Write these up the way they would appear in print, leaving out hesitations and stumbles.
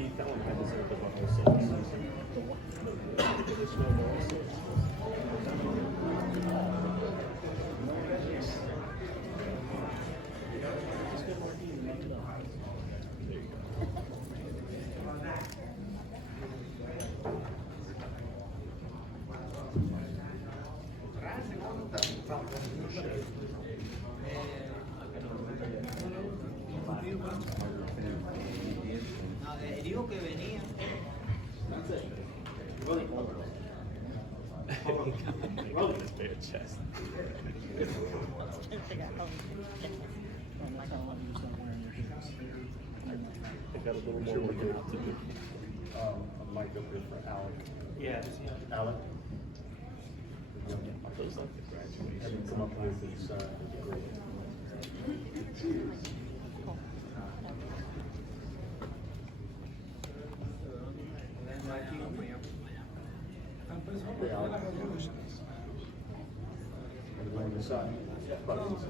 Pete, that one had to serve the Barroso. Additional Barroso. Dijo que venía. Rolling his bare chest. They got a little more working out to do. A mic up here for Alec. Yeah, Alec? those like the graduation. Have him come up with his, great. Hey, Alec. Everybody on the side. Buttons.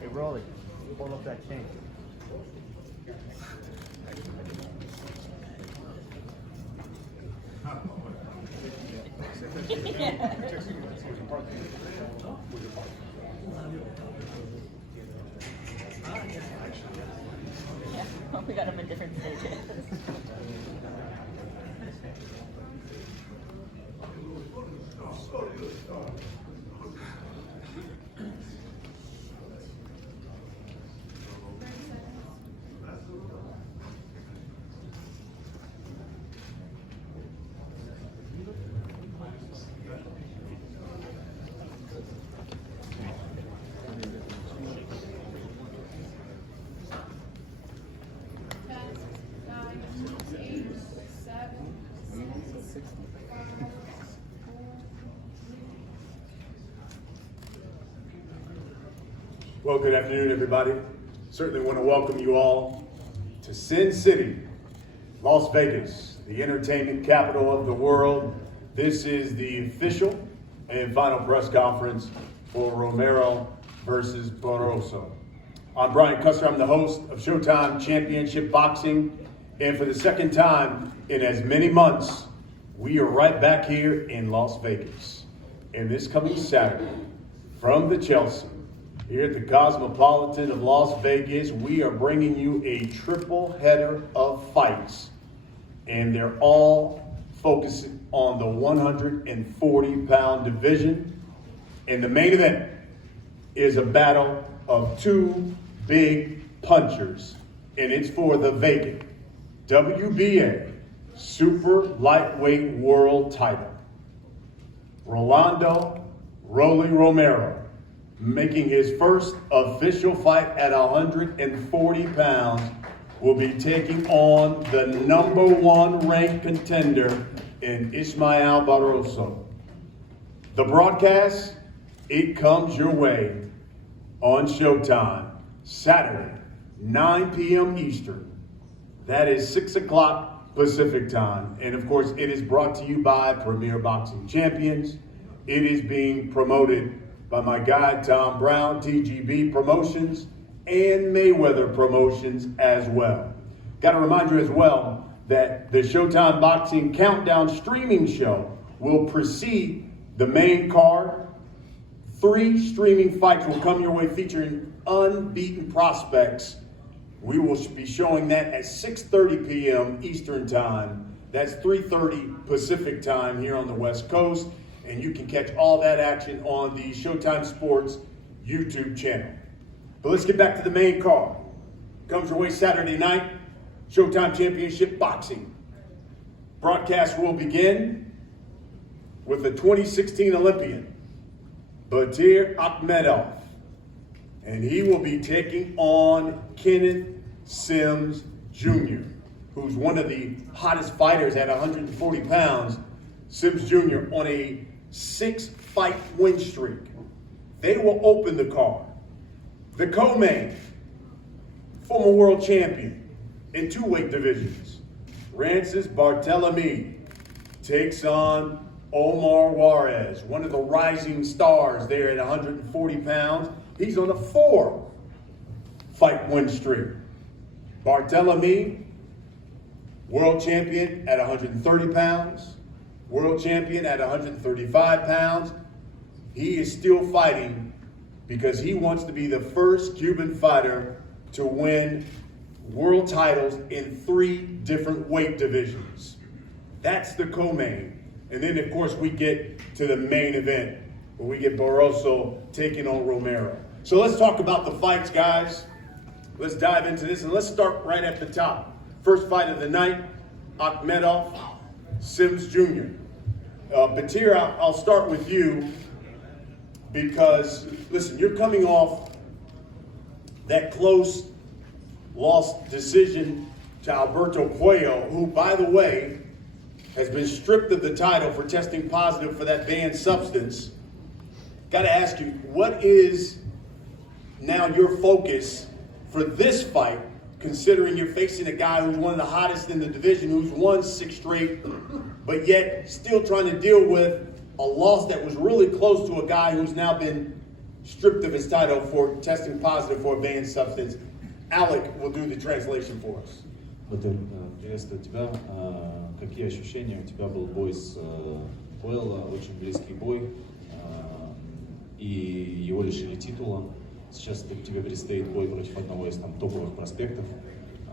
Hey, Rolly, hold up that chain. Yeah, we got them in different stages. Well, good afternoon, everybody. Certainly want to welcome you all to Sin City, Las Vegas, the entertainment capital of the world. This is the official and final press conference for Romero versus Barroso. I'm Brian Custer. I'm the host of Showtime Championship Boxing. And for the second time in as many months, we are right back here in Las Vegas. And this coming Saturday, from the Chelsea, here at the Cosmopolitan of Las Vegas, we are bringing you a triple header of fights. And they're all focusing on the 140-pound division. And the main event is a battle of two big punchers. And it's for the vacant WBA Super Lightweight World title. Rolando "Rolly" Romero, making his first official fight at 140 pounds, will be taking on the #1 ranked contender in ISMAEL Barroso. The broadcast, it comes your way on Showtime, Saturday, 9 p.m. Eastern. That is 6 o'clock Pacific time. And of course, it is brought to you by Premier Boxing Champions. It is being promoted by my guy, Tom Brown, TGB Promotions, and Mayweather Promotions as well. Got to remind you as well that the Showtime Boxing Countdown streaming show will precede the main card. 3 streaming fights will come your way featuring unbeaten prospects. We will be showing that at 6:30 p.m. Eastern Time. That's 3:30 Pacific Time here on the West Coast. And you can catch all that action on the Showtime Sports YouTube channel. But let's get back to the main card. Comes your way Saturday night, Showtime Championship Boxing. Broadcast will begin with the 2016 Olympian, Akhmedov. And he will be taking on Kenneth Sims Jr., who's one of the hottest fighters at 140 pounds. Sims Jr. on a 6-fight win streak. They will open the card. The co-main, former world champion in 2 weight divisions, Barthelemy, takes on Juarez, one of the rising stars there at 140 pounds. He's on a 4 fight win streak. Barthelemy, world champion at 130 pounds, world champion at 135 pounds. He is still fighting because he wants to be the first Cuban fighter to win world titles in 3 different weight divisions. That's the co-main. And then, of course, we get to the main event where we get Barroso taking on Romero. So let's talk about the fights, guys. Let's dive into this, and let's start right at the top. First fight of the night, Akhmedov, Sims Jr. Batir, I'll start with you because, listen, you're coming off that close loss decision to Alberto Puello, who, by the way, has been stripped of the title for testing positive for that banned substance. Got to ask you, what is now your focus for this fight, considering you're facing a guy who's one of the hottest in the division, who's won 6 straight, but yet still trying to deal with a loss that was really close to a guy who's now been stripped of his title for testing positive for a banned substance? Alec will do the translation for us. Батыр, приветствую тебя. Какие ощущения? У тебя был бой с Пуэлло, очень близкий бой, и его лишили титула. Сейчас тебе предстоит бой против одного из там топовых проспектов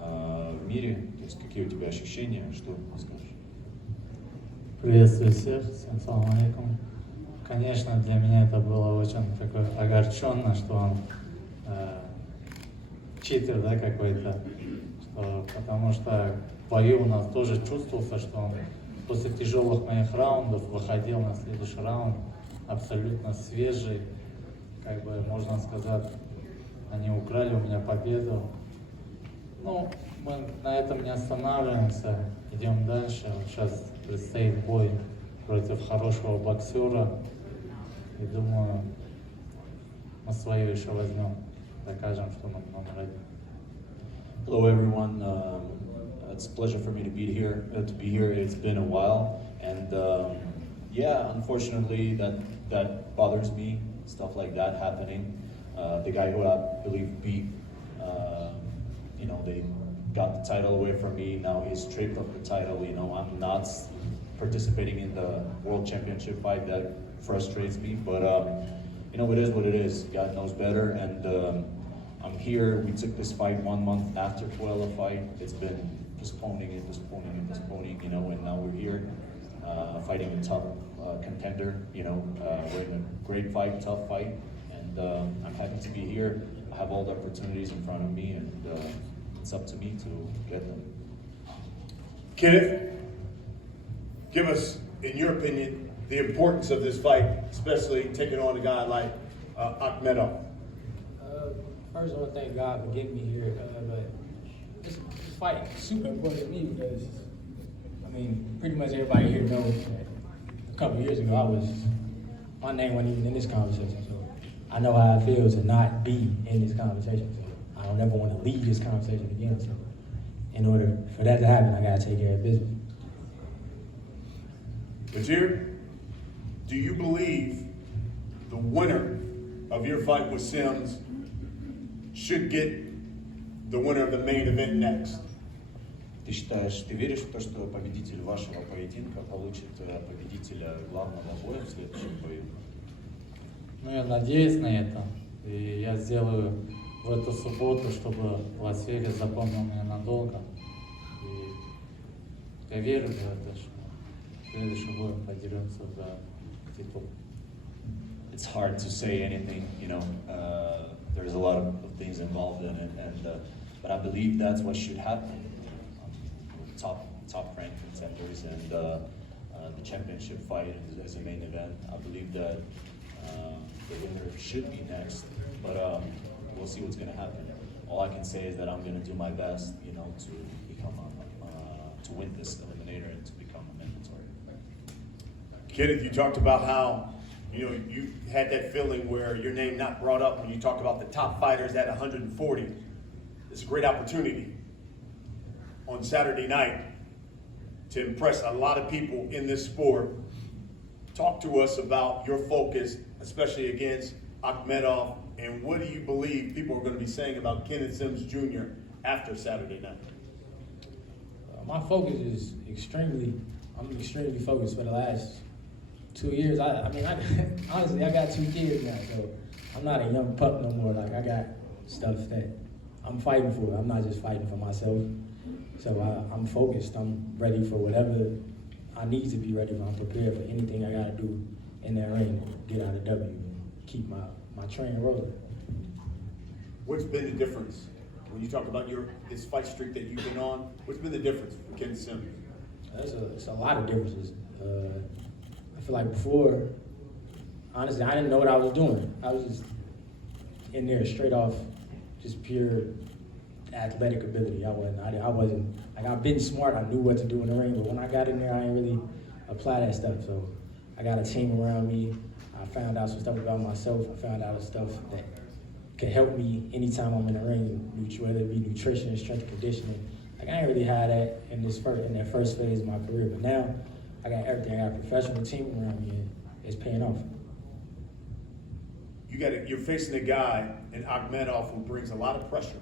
в мире. То есть какие у тебя ощущения? Что скажешь? Приветствую всех, всем салам алейкум. Конечно, для меня это было очень такое огорченно, что он читер, да, какой-то. Потому что в бою у нас тоже чувствовался, что он после тяжелых моих раундов выходил на следующий раунд абсолютно свежий. Как бы можно сказать, они украли у меня победу. Ну, мы на этом не останавливаемся, идем дальше. Вот сейчас предстоит бой против хорошего боксера. И думаю, мы свое еще возьмем, докажем, что мы номер 1. Hello everyone, it's a pleasure for me to be here. It's been a while, and yeah, unfortunately that bothers me. Stuff like that happening. The guy who I believe beat, they got the title away from me. Now he's stripped of the title. I'm not participating in the World Championship fight. That frustrates me, but it is what it is. God knows better, and I'm here. We took this fight 1 month after Puello fight. It's been postponing, and now we're here fighting a tough contender. We're in a great fight, tough fight, and I'm happy to be here. I have all the opportunities in front of me, and it's up to me to get them. Kenneth, give us, in your opinion, the importance of this fight, especially taking on a guy like Akhmedov. First of all, thank God for getting me here, but this fight is super important to me because, pretty much everybody here knows that a couple years ago, my name wasn't even in this conversation, so I know how it feels to not be in this conversation, so I don't ever want to leave this conversation again, so in order for that to happen, I gotta take care of business. Batir, do you believe the winner of your fight with Sims should get the winner of the main event next? Ты веришь в то, что победитель вашего поединка получит победителя главного боя в следующем бою? Ну, я надеюсь на это. И я сделаю в эту субботу, чтобы Лас-Вегас запомнил меня надолго. И я верю в это, что следующий бой подерется за титул. It's hard to say anything, there's a lot of things involved in it, but I believe that's what should happen. Top ranked contenders and the championship fight as a main event. I believe that the winner should be next, but we'll see what's going to happen. All I can say is that I'm going to do my best, to become to win this eliminator and to become a mandatory. Kenneth, you talked about how you had that feeling where your name not brought up when you talk about the top fighters at 140. It's a great opportunity on Saturday night to impress a lot of people in this sport. Talk to us about your focus, especially against Akhmedov And what do you believe people are going to be saying about Kenneth Sims Jr. after Saturday night? My focus is I'm extremely focused for the last 2 years. Honestly, I got 2 kids now, so I'm not a young pup no more. Like, I got stuff that I'm fighting for. I'm not just fighting for myself. So I'm focused. I'm ready for whatever I need to be ready for. I'm prepared for anything I got to do in that ring, get out a W, and keep my train rolling. What's been the difference when you talk about this fight streak that you've been on? What's been the difference for Kenneth Sims? It's a lot of differences. I feel like before, honestly, I didn't know what I was doing. I was just in there straight off, just pure athletic ability. I wasn't like, I've been smart. I knew what to do in the ring, but when I got in there, I didn't really apply that stuff. So I got a team around me. I found out some stuff about myself. I found out stuff that could help me anytime I'm in the ring, whether it be nutrition, strength and conditioning. Like, I ain't really had that in that first phase of my career, but now I got everything. I got a professional team around me, and it's paying off. You're facing a guy in Akhmedov who brings a lot of pressure.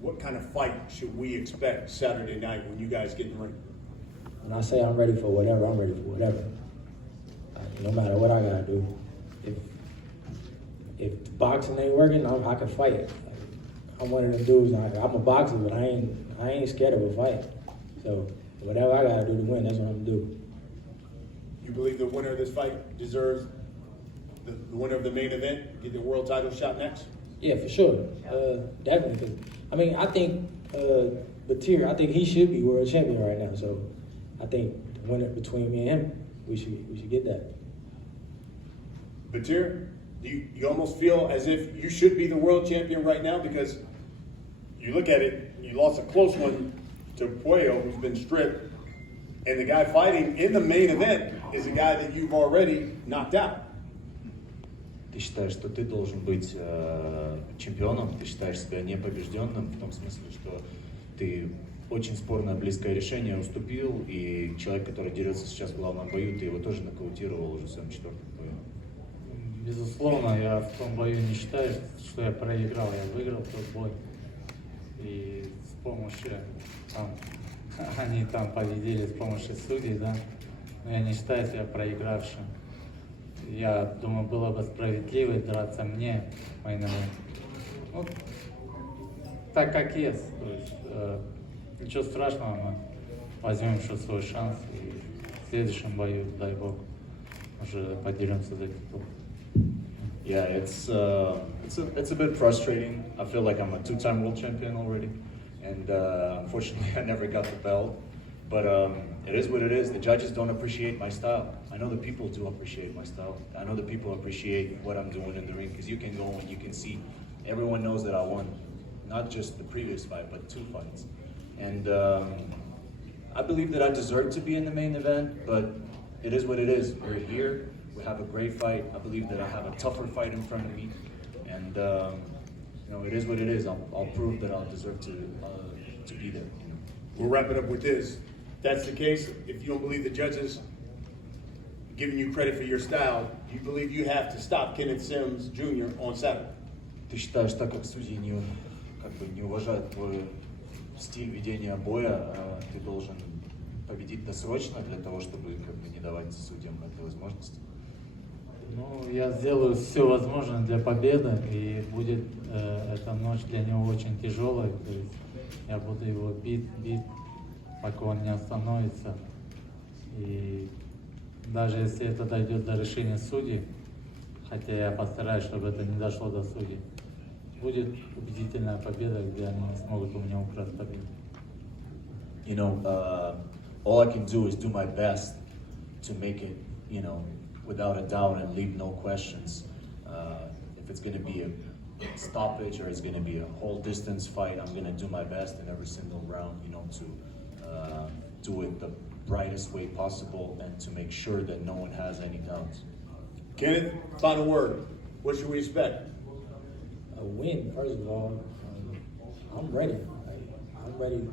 What kind of fight should we expect Saturday night when you guys get in the ring? When I say I'm ready for whatever, I'm ready for whatever. No matter what I gotta do. If the boxing ain't working, I can fight. I'm one of them dudes. I'm a boxer, but I ain't scared of a fight. So whatever I gotta do to win, that's what I'm gonna do. You believe the winner of this fight deserves the winner of the main event get the world title shot next? Yeah, for sure. Definitely. 'Cause, I think Batir, I think he should be world champion right now. So I think the winner between me and him, we should get that. Batir, do you almost feel as if you should be the world champion right now? Because you look at it, you lost a close one to Puello, who's been stripped, and the guy fighting in the main event is a guy that you've already knocked out. Ты считаешь, что ты должен быть чемпионом? Ты считаешь себя непобежденным в том смысле, что ты очень спорное близкое решение уступил, и человек, который дерется сейчас в главном бою, ты его тоже нокаутировал уже в своем 4-м бою? Безусловно, я в том бою не считаю, что я проиграл, я выиграл тот бой. И с помощью, они там победили с помощью судей, да, но я не считаю себя проигравшим. Я думаю, было бы справедливо драться мне, моему. Ну, так как есть. То есть, ничего страшного, мы возьмем еще свой шанс и в следующем бою, дай бог, уже поделимся за титул. Yeah, it's a bit frustrating. I feel like I'm a 2-time world champion already, and unfortunately I never got the belt. But it is what it is. The judges don't appreciate my style. I know the people do appreciate my style. I know the people appreciate what I'm doing in the ring, because you can go and you can see, everyone knows that I won, not just the previous fight, but 2 fights. And I believe that I deserve to be in the main event, but it is what it is. We're here. We have a great fight. I believe that I have a tougher fight in front of me, and it is what it is. I'll prove that I'll deserve to be there. We'll wrap it up with this. If that's the case, if you don't believe the judges giving you credit for your style, you believe you have to stop Kenneth Sims Jr. on Saturday? Ты считаешь, так как судьи не уважают твой стиль ведения боя, ты должен победить досрочно для того, чтобы не давать судьям этой возможности? Ну, я сделаю все возможное для победы, и будет эта ночь для него очень тяжелой. То есть я буду его бить, пока он не остановится. И даже если это дойдет до решения судей, хотя я постараюсь, чтобы это не дошло до судей, будет убедительная победа, где они не смогут у меня украсть победу. All I can do is do my best to make it, without a doubt and leave no questions. If it's going to be a stoppage or it's going to be a whole distance fight, I'm going to do my best in every single round, to do it the brightest way possible and to make sure that no one has any doubts. Kenneth, final word. What should we expect? A win, first of all. I'm ready. I'm ready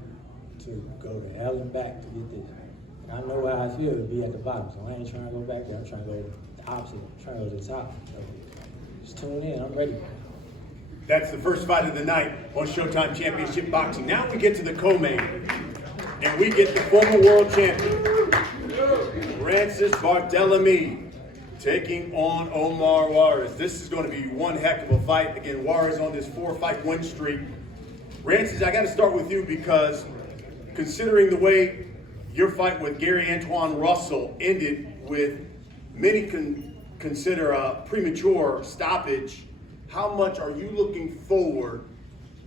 to go to hell and back to get this. I know how I feel to be at the bottom, so I ain't trying to go back there. I'm trying to go the opposite. I'm trying to go to the top. So Just tune in. I'm ready. That's the first fight of the night on Showtime Championship Boxing. Now we get to the co-main, and we get the former world champion, Francis Barthelemy, taking on Omar Juarez. This is going to be one heck of a fight. Again, Juarez on this 4-fight win streak. Francis, I got to start with you because considering the way your fight with Gary Antoine Russell ended with many consider a premature stoppage, how much are you looking forward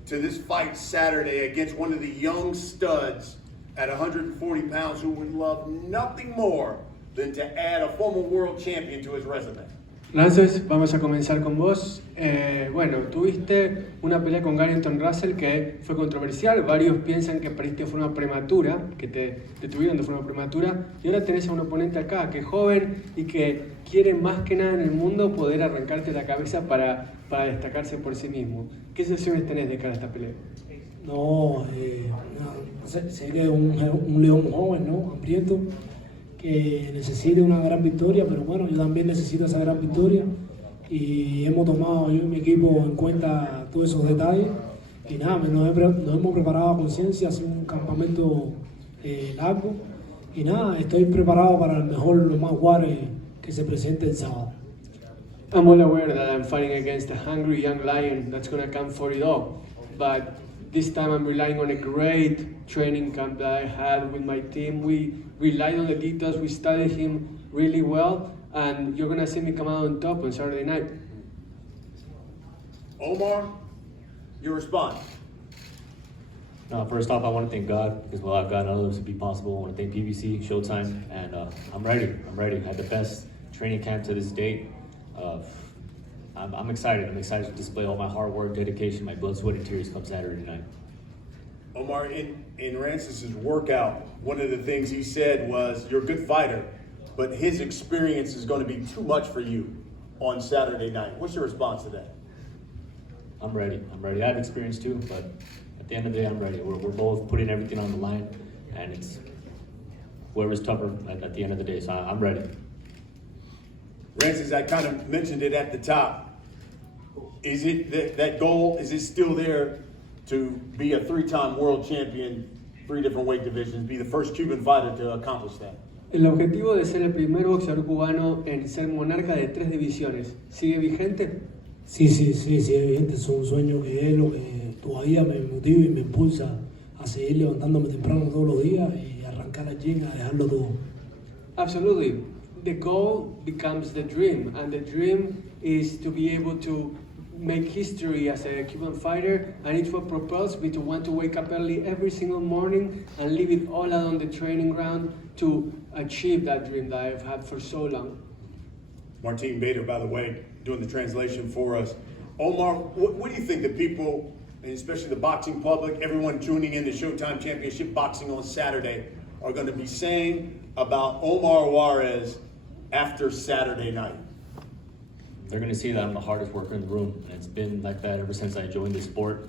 to this fight Saturday against one of the young studs at 140 pounds who would love nothing more than to add a former world champion to his resume? Francis, vamos a comenzar con vos. Bueno, tuviste una pelea con Gary Anton Russell que fue controversial. Varios piensan que perdiste de forma prematura, que te detuvieron de forma prematura. Y ahora tenés a un oponente acá que es joven y que quiere más que nada en el mundo poder arrancarte la cabeza para destacarse por sí mismo. ¿Qué sensaciones tenés de cara a esta pelea? No, sé que es un león joven, ¿no? Hambriento, que necesita una gran victoria, pero bueno, yo también necesito esa gran victoria y hemos tomado yo y mi equipo en cuenta todos esos detalles y nada, nos hemos preparado a conciencia, ha sido un campamento largo y nada, estoy preparado para el mejor, lo más Juarez que se presente el sábado. I'm well aware that I'm fighting against a hungry young lion that's going to come for it all, but this time I'm relying on a great training camp that I had with my team. We relied on the details, we studied him really well, and you're going to see me come out on top on Saturday night. Omar, your response? First off, I want to thank God because without God, none of this would be possible. I want to thank PBC, Showtime, and I'm ready. I had the best training camp to this date. I'm excited. I'm excited to display all my hard work, dedication, my blood, sweat, and tears come Saturday night. Omar, in Francis's workout, one of the things he said was, you're a good fighter, but his experience is going to be too much for you on Saturday night. What's your response to that? I'm ready. I have experience too, but at the end of the day, I'm ready. We're both putting everything on the line, and it's whoever's tougher at the end of the day, so I'm ready. Francis, I kind of mentioned it at the top. Is it that goal, is it still there to be a 3-time world champion, 3 different weight divisions, be the first Cuban fighter to accomplish that? El objetivo de ser el primer boxeador cubano en ser monarca de 3 divisiones, ¿sigue vigente? Sí, evidente, es un sueño que es lo que todavía me motiva y me impulsa a seguir levantándome temprano todos los días y arrancar allí a dejarlo todo. Absolutely. The goal becomes the dream, and the dream is to be able to make history as a Cuban fighter, and it's what propels me to want to wake up early every single morning and leave it all out on the training ground to achieve that dream that I've had for so long. Martin Bader, by the way, doing the translation for us. Omar, what do you think the people, and especially the boxing public, everyone tuning in to Showtime Championship Boxing on Saturday, are going to be saying about Omar Juarez after Saturday night? They're going to see that I'm the hardest worker in the room, and it's been like that ever since I joined the sport.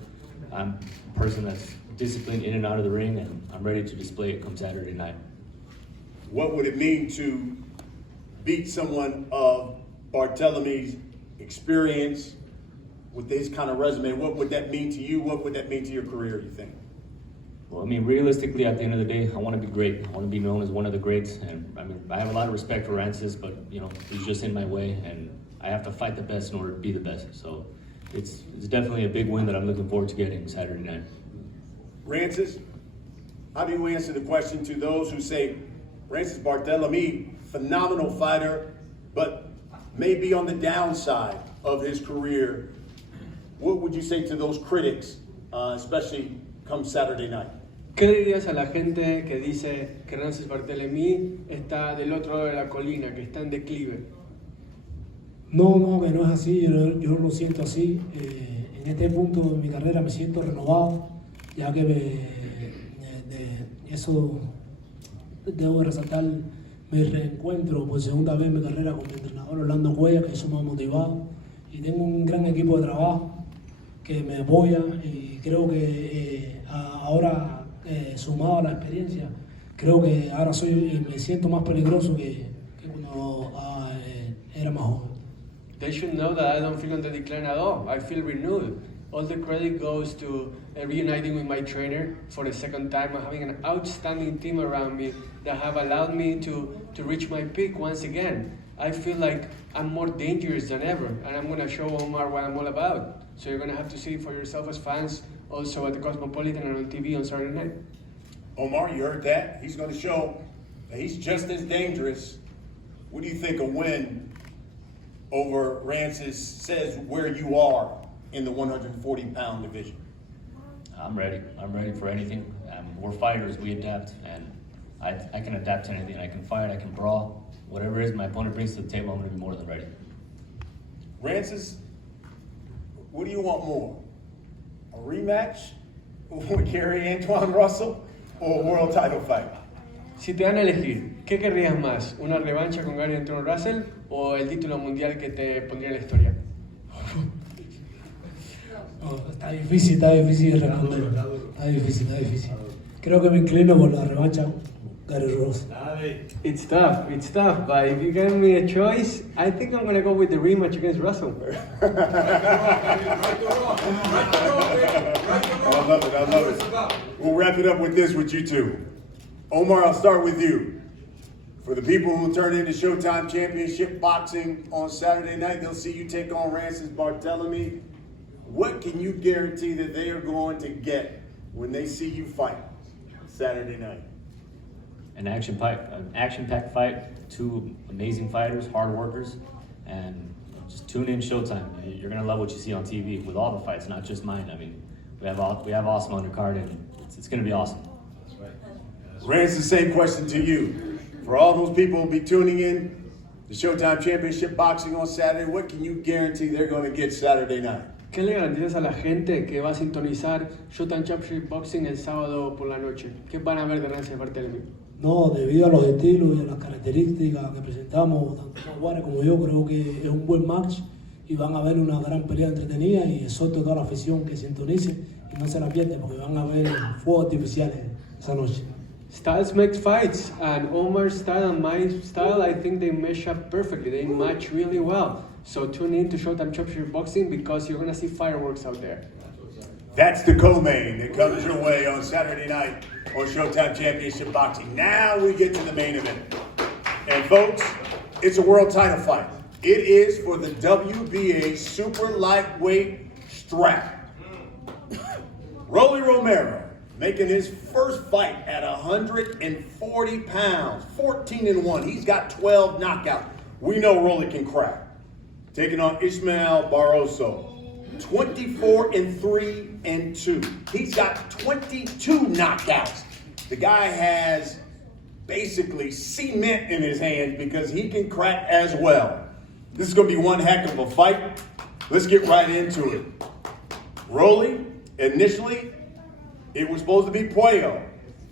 I'm a person that's disciplined in and out of the ring, and I'm ready to display it come Saturday night. What would it mean to beat someone of Barthelemy's experience with his kind of resume? What would that mean to you? What would that mean to your career, you think? Well, I mean, realistically, at the end of the day, I want to be great. I want to be known as one of the greats, and I mean, I have a lot of respect for Francis, but you know, he's just in my way, and I have to fight the best in order to be the best. So it's definitely a big win that I'm looking forward to getting Saturday night. Francis, how do you answer the question to those who say, Francis Barthelemy, phenomenal fighter, but maybe on the downside of his career? What would you say to those critics, especially come Saturday night? ¿Qué le dirías a la gente que dice que Francis Barthelemy está del otro lado de la colina, que está en declive? No, que no es así, yo no lo siento así. En este punto de mi carrera me siento renovado, ya que eso debo resaltar mi reencuentro por segunda vez en mi carrera con mi entrenador Orlando Cuellar, que eso me ha motivado, y tengo un gran equipo de trabajo que me apoya, y creo que ahora sumado a la experiencia, creo que ahora me siento más peligroso que cuando era más joven. they should know that I don't feel on the decline at all. I feel renewed. All the credit goes to reuniting with my trainer for the second time and having an outstanding team around me that have allowed me to reach my peak once again. I feel like I'm more dangerous than ever, and I'm going to show Omar what I'm all about. So you're going to have to see it for yourself as fans, also at the Cosmopolitan and on TV on Saturday night. Omar, you heard that? He's going to show that he's just as dangerous. What do you think a win over Rances says where you are in the 140-pound division? I'm ready. I'm ready for anything. We're fighters. We adapt, and I can adapt to anything. I can fight. I can brawl. Whatever it is my opponent brings to the table, I'm going to be more than ready. Rances, what do you want more? A rematch with Gary Antoine Russell or a world title fight? Si te dan a elegir, ¿qué querrías más? ¿Una revancha con Gary Antoine Russell o el título mundial que te pondría en la historia? No, está difícil responder. Está difícil. Creo que me inclino por la revancha Gary Russell. It's tough, but if you give me a choice, I think I'm going to go with the rematch against Russell. I love it. We'll wrap it up with this with you two. Omar, I'll start with you. For the people who turn into Showtime Championship Boxing on Saturday night, they'll see you take on Rances Barthelemy. What can you guarantee that they are going to get when they see you fight Saturday night? An action-packed fight, two amazing fighters, hard workers, and just tune in Showtime. You're gonna love what you see on TV with all the fights, not just mine. I mean, we have awesome undercard, and it's gonna be awesome. Rance, the same question to you. For all those people who'll be tuning in the Showtime Championship Boxing on Saturday, what can you guarantee they're going to get Saturday night? ¿Qué le garantizas a la gente que va a sintonizar Showtime Championship Boxing el sábado por la noche? ¿Qué van a ver de Rances Barthelemy? No, debido a los estilos y a las características que presentamos, tanto Juarez como yo, creo que es un buen match y van a ver una gran pelea entretenida y exhorto a toda la afición que sintonice y no se la pierda porque van a ver fuegos artificiales esa noche. Styles makes fights, and Omar's style and my style, I think they mesh up perfectly. They match really well. So tune in to Showtime Championship Boxing because you're going to see fireworks out there. That's the co-main that comes your way on Saturday night on Showtime Championship Boxing. Now we get to the main event. And folks, it's a world title fight. It is for the WBA super lightweight strap. Rolly Romero making his first fight at 140 pounds, 14-1. He's got 12 knockouts. We know Rolly can crack. Taking on ISMAEL Barroso, 24-3-2. He's got 22 knockouts. The guy has basically cement in his hands because he can crack as well. This is going to be one heck of a fight. Let's get right into it. Rolly, initially, it was supposed to be Puello.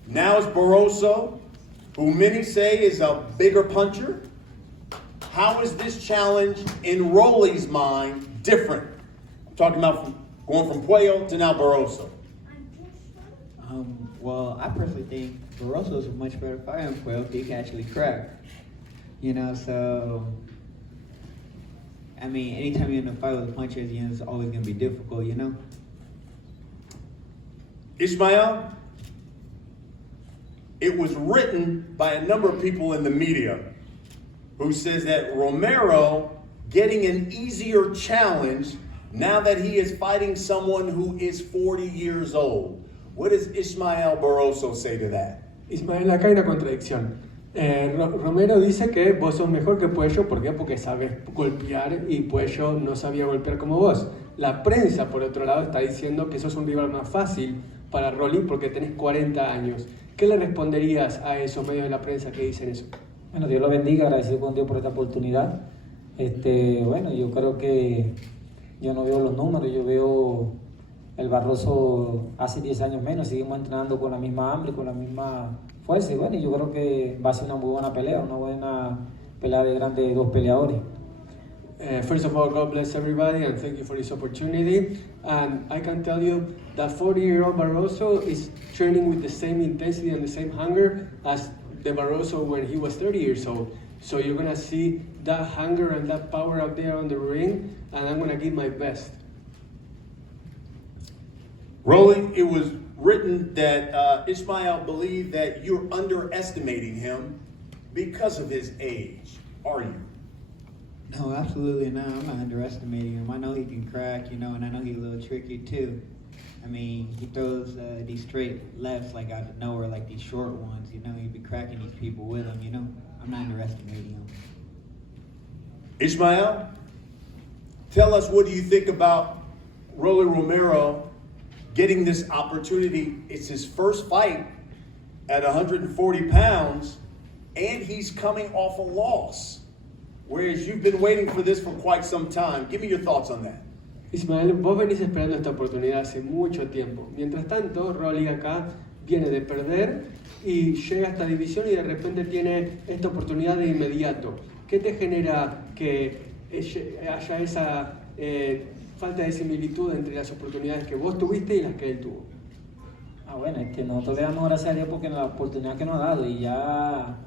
Now it's Barroso, who many say is a bigger puncher. How is this challenge in Rolly's mind different? I'm talking about going from Puello to now Barroso. Well, I personally think Barroso is a much better fighter than Puello. He can actually crack. So I mean, anytime you're in a fight with a puncher, it's always going to be difficult, Ismael, it was written by a number of people in the media who says that Romero getting an easier challenge now that he is fighting someone who is 40 years old. What does Ismael Barroso say to that? Ismael, acá hay una contradicción. Romero dice que vos sos mejor que Puello, ¿por qué? Porque sabes golpear y Puello no sabía golpear como vos. La prensa, por otro lado, está diciendo que sos un rival más fácil para Rolly porque tenés 40 años. ¿Qué le responderías a esos medios de la prensa que dicen eso? Bueno, Dios lo bendiga, agradecido con Dios por esta oportunidad. Bueno, yo creo que yo no veo los números, yo veo el Barroso hace 10 años menos, seguimos entrenando con la misma hambre, con la misma fuerza y bueno, yo creo que va a ser una muy buena pelea de grandes dos peleadores. First of all, God bless everybody and thank you for this opportunity. And I can tell you that 40-year-old Barroso is training with the same intensity and the same hunger as the Barroso when he was 30 years old. So you're gonna see that hunger and that power out there on the ring, and I'm gonna give my best. Rolly, it was written that Ismael believed that you're underestimating him because of his age. Are you? No, absolutely not. I'm not underestimating him. I know he can crack, and I know he's a little tricky too. I mean, he throws these straight lefts like out of nowhere, like these short ones. He'd be cracking these people with him. I'm not underestimating him. Ismael, tell us, what do you think about Rolly Romero getting this opportunity? It's his first fight at 140 pounds, and he's coming off a loss, whereas you've been waiting for this for quite some time. Give me your thoughts on that. Ismael, vos venís esperando esta oportunidad hace mucho tiempo. Mientras tanto, Rolly acá viene de perder y llega a esta división y de repente tiene esta oportunidad de inmediato. ¿Qué te genera que haya esa falta de similitud entre las oportunidades que vos tuviste y las que él tuvo? Bueno, nosotros le damos gracias a Dios porque la oportunidad que nos ha dado y ya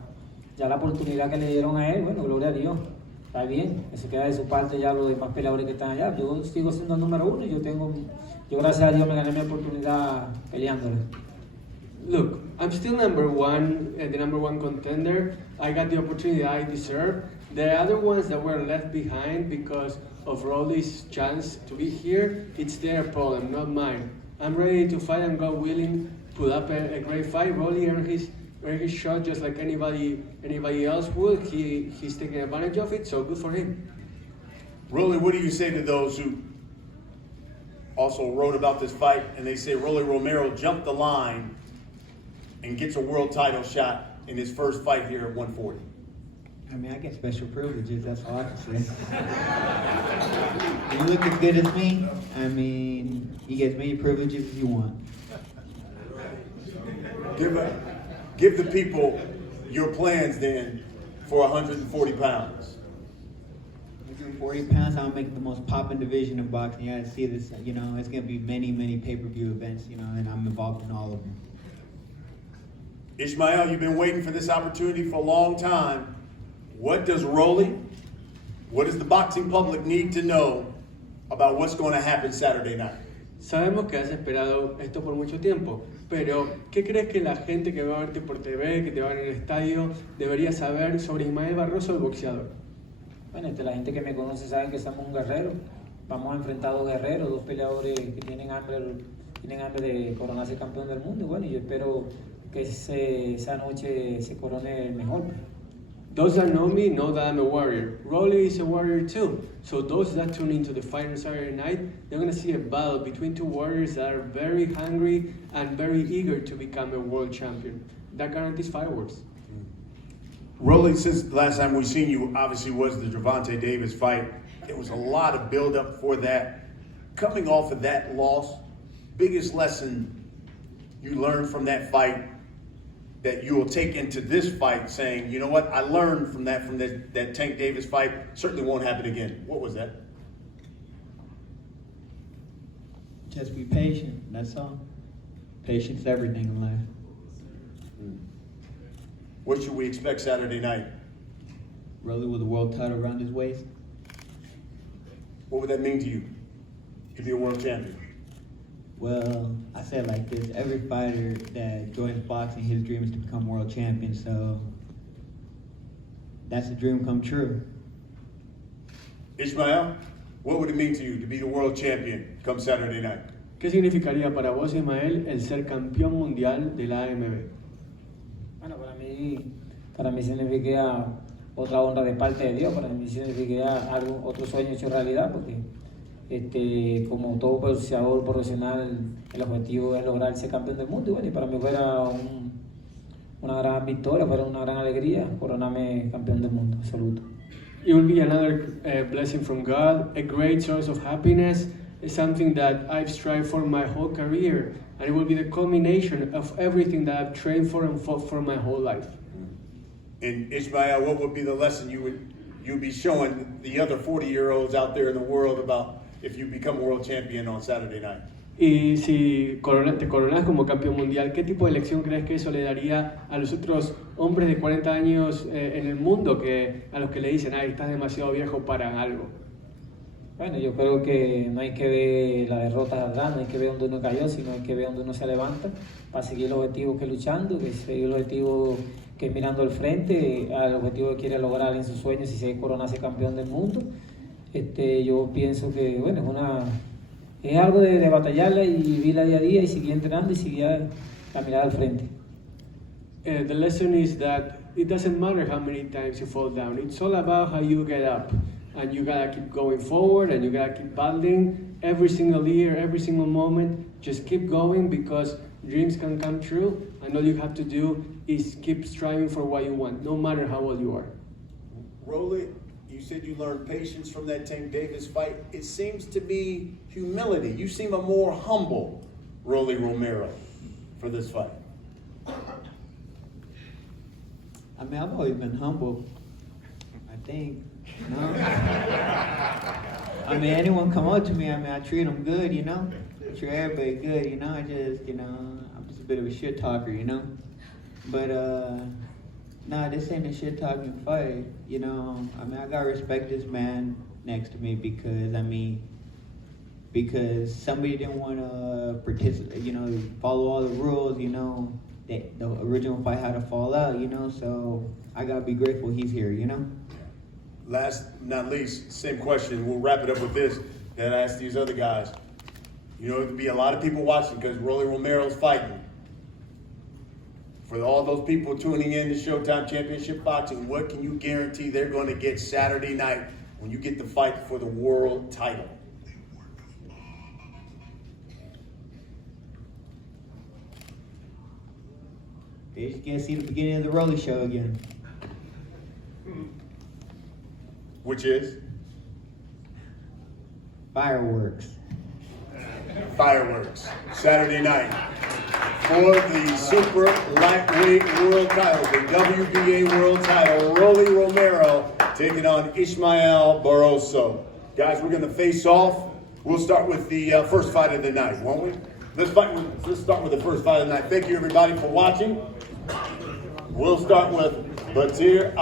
la oportunidad que le dieron a él, bueno, gloria a Dios. Está bien, eso queda de su parte ya los demás peleadores que están allá. Yo sigo siendo el número uno y yo gracias a Dios me gané mi oportunidad peleándole. Look, I'm still number one, the number one contender. I got the opportunity I deserve. The other ones that were left behind because of Rolly's chance to be here, it's their problem, not mine. I'm ready to fight and God willing, put up a great fight. Rolly earned his shot just like anybody else would. He's taking advantage of it, so good for him. Rolly, what do you say to those who also wrote about this fight and they say Rolly Romero jumped the line and gets a world title shot in his first fight here at 140? I mean, I get special privileges, that's all I can say. You look as good as me, I mean, you get as many privileges as you want. Give the people your plans then for 140 pounds. 140 pounds, I'll make the most popping division in boxing. I see this, it's going to be many pay-per-view events, and I'm involved in all of them. Ismael, you've been waiting for this opportunity for a long time. What does the boxing public need to know about what's going to happen Saturday night? Sabemos que has esperado esto por mucho tiempo, pero ¿qué crees que la gente que va a verte por TV, que te va a ver en el estadio, debería saber sobre Ismael Barroso, el boxeador? Bueno, la gente que me conoce sabe que somos un guerrero. Vamos a enfrentar dos guerreros, dos peleadores que tienen hambre de coronarse campeón del mundo. Y bueno, yo espero que esa noche se corone el mejor. Those that know me know that I'm a warrior. Rolly is a warrior too. So those that tune into the fight on Saturday night, they're going to see a battle between two warriors that are very hungry and very eager to become a world champion. That guarantees fireworks. Rolly, since the last time we've seen you, obviously was the Gervonta Davis fight. There was a lot of build-up for that. Coming off of that loss, biggest lesson you learned from that fight that you will take into this fight, saying, you know what, I learned from that Tank Davis fight, certainly won't happen again. What was that? Just be patient, that's all. Patience is everything in life. What should we expect Saturday night? Rolly with a world title around his waist. What would that mean to you to be a world champion? Well, I said like this, every fighter that joins boxing, his dream is to become world champion, so that's a dream come true. Ismael, what would it mean to you to be the world champion come Saturday night? ¿Qué significaría para vos, Ismael, el ser campeón mundial de la AMB? Bueno, para mí significa otra honra de parte de Dios, para mí significa otro sueño hecho realidad, porque como todo boxeador profesional, el objetivo es lograr ser campeón del mundo, y bueno, y para mí fuera una gran victoria, fuera una gran alegría coronarme campeón del mundo, absoluto. It will be another blessing from God, a great source of happiness. It's something that I've strived for my whole career, and it will be the culmination of everything that I've trained for and fought for my whole life. And Ismael, what would be the lesson you'd be showing the other 40-year-olds out there in the world about if you become world champion on Saturday night? Y si te coronas como campeón mundial, ¿qué tipo de lección crees que eso le daría a los otros hombres de 40 años en el mundo a los que le dicen, ay, estás demasiado viejo para algo? Bueno, yo creo que no hay que ver la derrota atrás, no hay que ver dónde uno cayó, sino hay que ver dónde uno se levanta para seguir el objetivo que es luchando, que seguir el objetivo que es mirando al frente, al objetivo que quiere lograr en sus sueños y se coronarse campeón del mundo. Yo pienso que, bueno, es algo de batallarla y vivirla día a día y seguir entrenando y seguir la mirada al frente. The lesson is that it doesn't matter how many times you fall down. It's all about how you get up. And you gotta keep going forward and you gotta keep battling every single year, every single moment. Just keep going because dreams can come true. And all you have to do is keep striving for what you want, no matter how old you are. Rolly, you said you learned patience from that Tank Davis fight. It seems to be humility. You seem a more humble Rolly Romero for this fight. I mean, I've always been humble, I think. You know? I mean, anyone come up to me, I mean, I treat them good, you know? I treat everybody good, you know? I'm just a bit of a shit talker, you know? But, nah, this ain't a shit talking fight, you know? I mean, I gotta respect this man next to me because somebody didn't want to participate, you know, follow all the rules, you know? The original fight had to fall out, you know? So I gotta be grateful he's here, you know? Last but not least, same question. We'll wrap it up with this that I asked these other guys. You know, there'll be a lot of people watching because Rolly Romero's fighting. For all those people tuning in to Showtime Championship Boxing, what can you guarantee they're going to get Saturday night when you get the fight for the world title? They just can't see the beginning of the Rolly show again. Which is? Fireworks. Fireworks. Saturday night. For the super lightweight world title, the WBA world title, Rolly Romero taking on ISMAEL BARROSO. Guys, we're going to face off. We'll start with the first fight of the night, won't we? Let's start with the first fight of the night. Thank you, everybody, for watching. We'll start with Batir.